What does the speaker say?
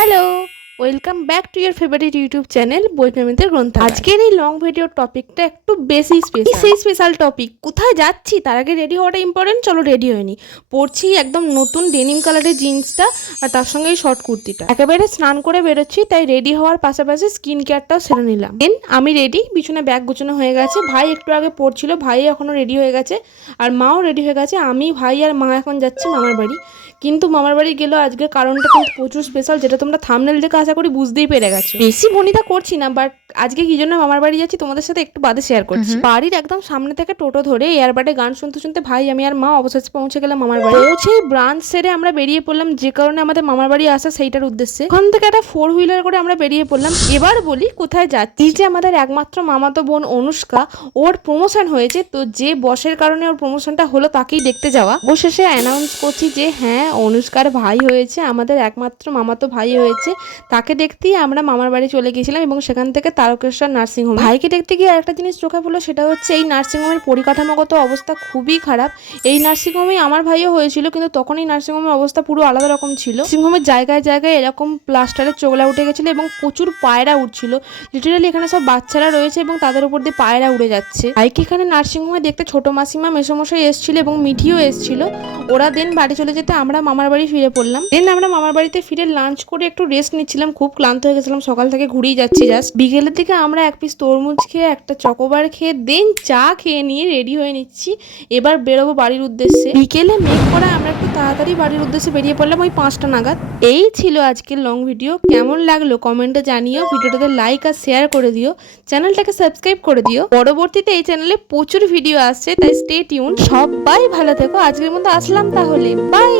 Hello, welcome back to your favourite YouTube channel বইপ্রেমীদের গ্রন্থাগার। আজকের এই লং ভিডিও টপিকটা একটু বেশি স্পেশাল। সেই স্পেশাল টপিক, কোথায় যাচ্ছি তার আগে রেডি হওয়াটা ইম্পর্টেন্ট। চলো রেডি হয়নি, পরছি একদম নতুন ডেনিম কালারের জিন্সটা আর তার সঙ্গে এই শর্ট কুর্তিটা। একেবারে স্নান করে বেরোচ্ছি, তাই রেডি হওয়ার পাশাপাশি স্কিন কেয়ারটাও সেরে নিলাম। দেন আমি রেডি, পিছনে ব্যাগ গুছানো হয়ে গেছে। ভাই একটু আগে পড়ছিল, ভাই এখনো রেডি হয়ে গেছে আর মাও রেডি হয়ে গেছে। আমি, ভাই আর মা এখন যাচ্ছি মামার বাড়ি। কিন্তু মামার বাড়ি গেলেও আজকে কারণটা কিন্তু প্রচুর স্পেশাল, যেটা তোমরা থাম্বনেল দেখে আশা করি বুঝতেই পেরে গেছো। বেশি ভনিতা করছি না, বাট আজকে কি জন্য মামার বাড়ি যাচ্ছি তোমাদের সাথে একটু বাদে শেয়ার করছি। বাড়ির একদম সামনে থেকে টোটো ধরে এয়ারবাডে গান শুনতে শুনতে ভাই, আমি আর মা অবশেষে পৌঁছে গেলাম মামার বাড়ি। পৌঁছেই ব্রাঞ্চ সেরে আমরা বেরিয়ে পড়লাম, যে কারণে আমাদের মামার বাড়ি আসা সেইটার উদ্দেশ্যে। ওখান থেকে একটা 4 হুইলার করে আমরা বেরিয়ে পড়লাম। এবার বলি কোথায় যাচ্ছি। এই যে আমাদের একমাত্র মামাতো বোন অনুষ্কা, ওর প্রমোশন হয়েছে, তো যে বসের কারণে ওর প্রমোশনটা হলো তাকেই দেখতে যাওয়া। অবশেষে অ্যানাউন্স করছি যে হ্যাঁ, অনুষ্কার ভাই হয়েছে, আমাদের একমাত্র মামাতো ভাই হয়েছে। তাকে দেখতেই আমরা মামার বাড়ি চলে গিয়েছিলাম এবং সেখান থেকে তারকেশ্বর নার্সিংহোম। ভাইকে দেখতে গিয়ে আরেকটা জিনিস চোখে পড়লো, সেটা হচ্ছে এই নার্সিংহোমের পরিকাঠামোগত অবস্থা খুবই খারাপ। এই নার্সিংহোমে আমার ভাইও হয়েছিল, কিন্তু তখন এই নার্সিংহোমের অবস্থা পুরো আলাদা রকম ছিল। নার্সিংহোমের জায়গায় জায়গায় এরকম প্লাস্টারের চোগলা উঠে গেছিলো এবং প্রচুর পায়রা উঠছিল। লিটারালি এখানে সব বাচ্চারা রয়েছে এবং তাদের উপর দিয়ে পায়রা উড়ে যাচ্ছে। ভাইকে এখানে নার্সিংহোমে দেখতে ছোট মাসিমা, মেসোমশাই এসেছিল এবং মিঠিও এসেছিল। ওরা দেন বাড়ি চলে যেতে আমরা মামার বাড়ি ফিরে পড়লাম। দেন আমরা মামার বাড়িতে ফিরে লাঞ্চ করে একটু রেস্ট নিচ্ছিলাম, খুব ক্লান্ত হয়ে গেছিলাম, সকাল থেকে ঘুরেই যাচ্ছি জাস্ট। বিকেলের দিকে আমরা এক পিস তরমুজ খেয়ে, একটা চকোবার খেয়ে, দেন চা খেয়ে নিয়ে রেডি হয়ে নিচ্ছি, এবার বেরোবো বাড়ির উদ্দেশ্যে। বিকেলে মেঘ করা, আমরা একটু তাড়াতাড়ি বাড়ির উদ্দেশ্যে বেরিয়ে পড়লাম ওই 5টা নাগাদ। এই ছিল আজকের লং ভিডিও, কেমন লাগলো কমেন্টে জানিও, ভিডিওটাতে লাইক আর শেয়ার করে দিও, চ্যানেলটাকে সাবস্ক্রাইব করে দিও। পরবর্তীতে এই চ্যানেলে প্রচুর ভিডিও আসছে, তাই স্টে টিউন। সবাই ভালো থেকো, আজকের মতো আসলাম তাহলে, বাই।